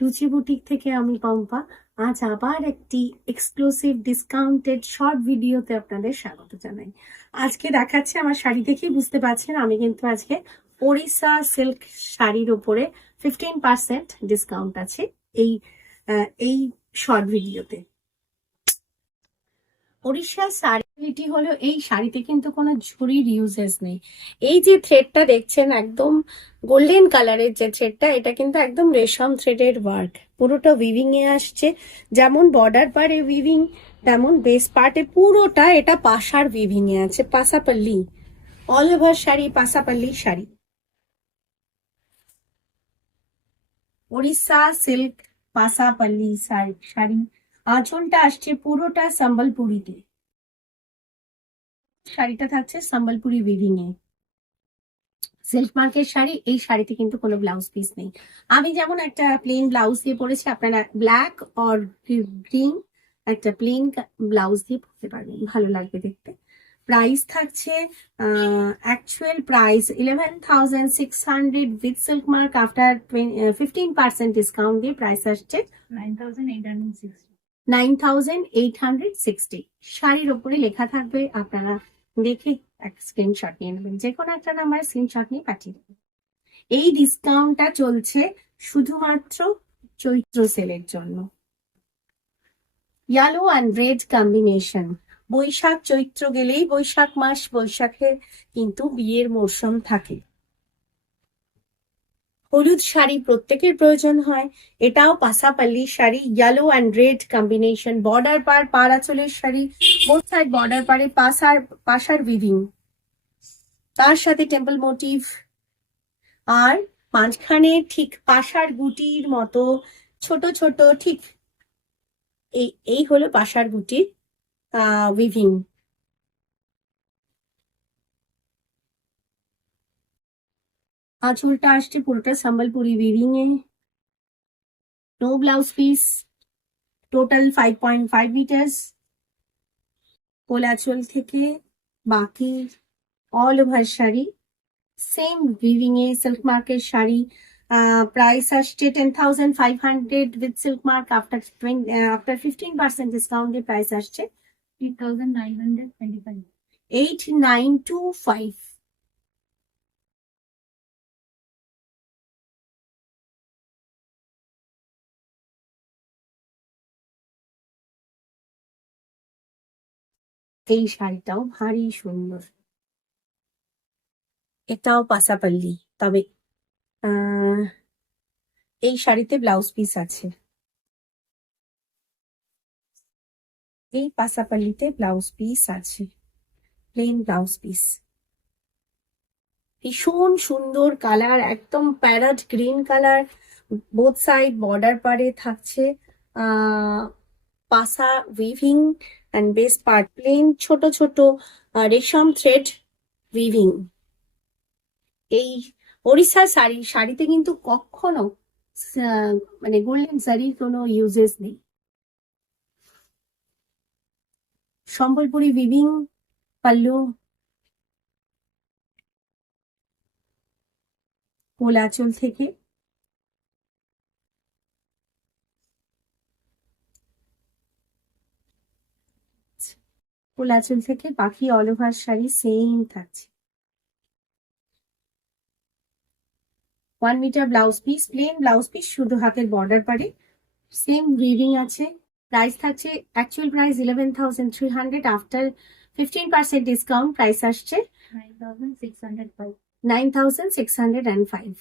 রুচি বুটিক থেকে আমি পম্পা। আজ আবার একটি এক্সক্লুসিভ ডিসকাউন্টেড শর্ট ভিডিওতে আপনাদের স্বাগত জানাই। আজকে দেখাচ্ছি, আমার শাড়ি দেখেই বুঝতে পারছেন আমি কিন্তু আজকে ওড়িশা সিল্ক শাড়ির উপরে 15% ডিসকাউন্ট আছে এই শর্ট ভিডিওতে। ওড়িশার শাড়িটি হলো, এই শাড়িতে কিন্তু কোনো ঝুড়ির ইউজেস নেই। এই যে থ্রেডটা দেখছেন একদম গোল্ডেন কালারের যে থ্রেডটা, এটা কিন্তু একদম রেশম থ্রেডের ওয়ার্ক, পুরোটা উইভিং এ আসছে। যেমন বর্ডার পারে উইভিং, তেমন বেস পার্টে পুরোটা এটা পাশার উইভিং এ আছে। Pasapalli, all over sari Pasapalli sari, Odisha silk Pasapalli sari. আঁচলটা আসছে পুরোটা সম্বলপুরিতে, শাড়িটা থাকছে সম্বলপুরি উইভিং এ। সিল্ক মার্কের শাড়ি, এই শাড়িতে কিন্তু কোনো ব্লাউজ পিস নেই। আমি যেমন একটা প্লেন ব্লাউজ দিয়ে পরেছি, আপনারা ব্ল্যাক অর গ্রিন একটা প্লেন ব্লাউজ দিয়ে পরতে পারবেন, ভালো লাগবে দেখতে। প্রাইস থাকছে actual price 11,600 with silk mark. After 15% discount দিয়ে প্রাইস আসছে 9,860। শাড়ির ওপরে লেখা থাকবে, আপনারা দেখে একটা স্ক্রিনশট নিয়ে নেবেন, যে কোনো একটা নাম্বার স্ক্রিনশট নিয়ে পাঠিয়ে দেবেন। এই ডিসকাউন্টটা চলছে শুধুমাত্র চৈত্র সেলের জন্য। Yellow and red combination. বৈশাখ চৈত্র গেলেই বৈশাখ মাস, বৈশাখে কিন্তু বিয়ের মরশুম থাকে। হলুদ শাড়ি প্রত্যেকের প্রয়োজন হয়, এটাও Pasapalli sari, yellow and red combination. Border পার আঁচলের শাড়ি, বোথ সাইড বর্ডার পারে পাশার উইভিং, তার সাথে টেম্পল মোটিভ, আর মাঝখানে ঠিক পাশার গুটির মতো ছোট ছোট, ঠিক এই হলো পাশার গুটির উইভিং। আঁচলটা আসছে পুরোটা সম্বলপুরি উইভিং এ। No blouse piece, total 5.5 metres. কোলাচল থেকে বাকি all over sari same weaving এ, সিল্ক মার্কের শাড়ি। প্রাইস আসছে 10,500 with silk mark. After 15% discount এর প্রাইস আসছে 8,925। 8,925। এই শাড়িটাও ভারী সুন্দর, এটাও পাসাপাল্লি, তবে এই শাড়িতে ব্লাউজ পিস আছে। এই পাসাপাল্লিতে ব্লাউজ পিস আছে, প্লেন ব্লাউজ পিস। ভীষণ সুন্দর কালার, একদম parrot green colour. Both side border পারে থাকছে pasa weaving and base part plain, ছোট ছোট রেশম থ্রেড উইভিং। এই ওড়িশা শাড়িতে কিন্তু কখনো মানে গোল্ডেন জারির কোনো ইউজেস নেই। সম্বলপুরি উইভিং পাল্লু, কোলাচল থেকে বাকি অল ওভার শাড়ি সেম থাকছে। 1 metre blouse piece, plain blouse piece, শুধু হাতের বর্ডার পারে সেম উইভিং আছে। প্রাইস থাকছে actual price 11,300। After 15% discount price আসছে 9,605।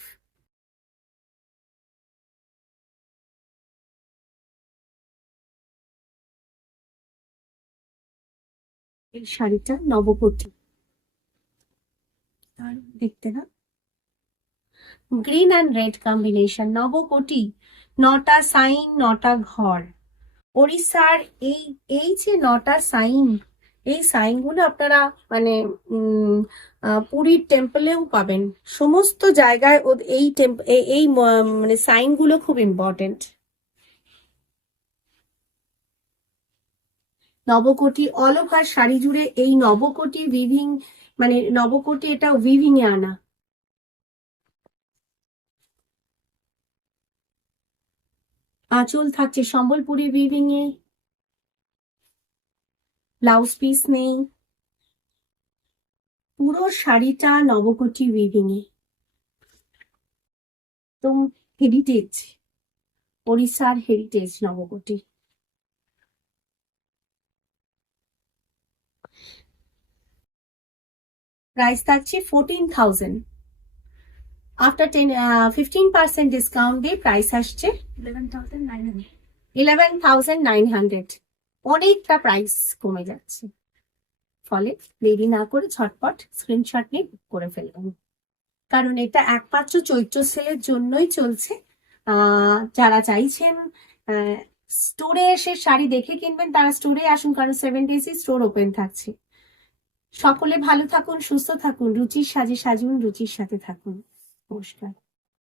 এই শাড়িটা নবকোটি, দেখতে না, green and red combination, Nabakoti. 9টা সাইন, 9টা ঘর। ওড়িশার এই এই যে 9টা সাইন, এই সাইনগুলো আপনারা মানে পুরীর টেম্পলেও পাবেন। সমস্ত জায়গায় এই মানে সাইনগুলো খুব ইম্পর্টেন্ট। নবকোটি অল ওভার শাড়ি জুড়ে এই নবকোটি উইভিং, মানে নবকোটি এটা উইভিং এ আনা। আঁচল থাকছে সম্বলপুরি উইভিং এ, ব্লাউজ পিস নেই, পুরো শাড়িটা নবকোটি উইভিং এ, একদম হেরিটেজ, ওড়িশার হেরিটেজ নবকোটি। প্রাইস থাকছে 14,000। আফটার 15% ডিসকাউন্ট দিয়ে প্রাইস আসছে 11,900। অনেকটা প্রাইস কমে যাচ্ছে, ফলে দেরি না করে ঝটপট স্ক্রিনশট নিয়ে বুক করে ফেলবেন, কারণ এটা একমাত্র চৈত্র সেলের জন্যই চলছে। যারা চাইছেন স্টোরে এসে শাড়ি দেখে কিনবেন তারা স্টোরে আসুন, কারণ 7 days স্টোর ওপেন থাকছে। সকলে ভালো থাকুন, সুস্থ থাকুন, রুচির সাজে সাজুন, রুচির সাথে থাকুন। নমস্কার।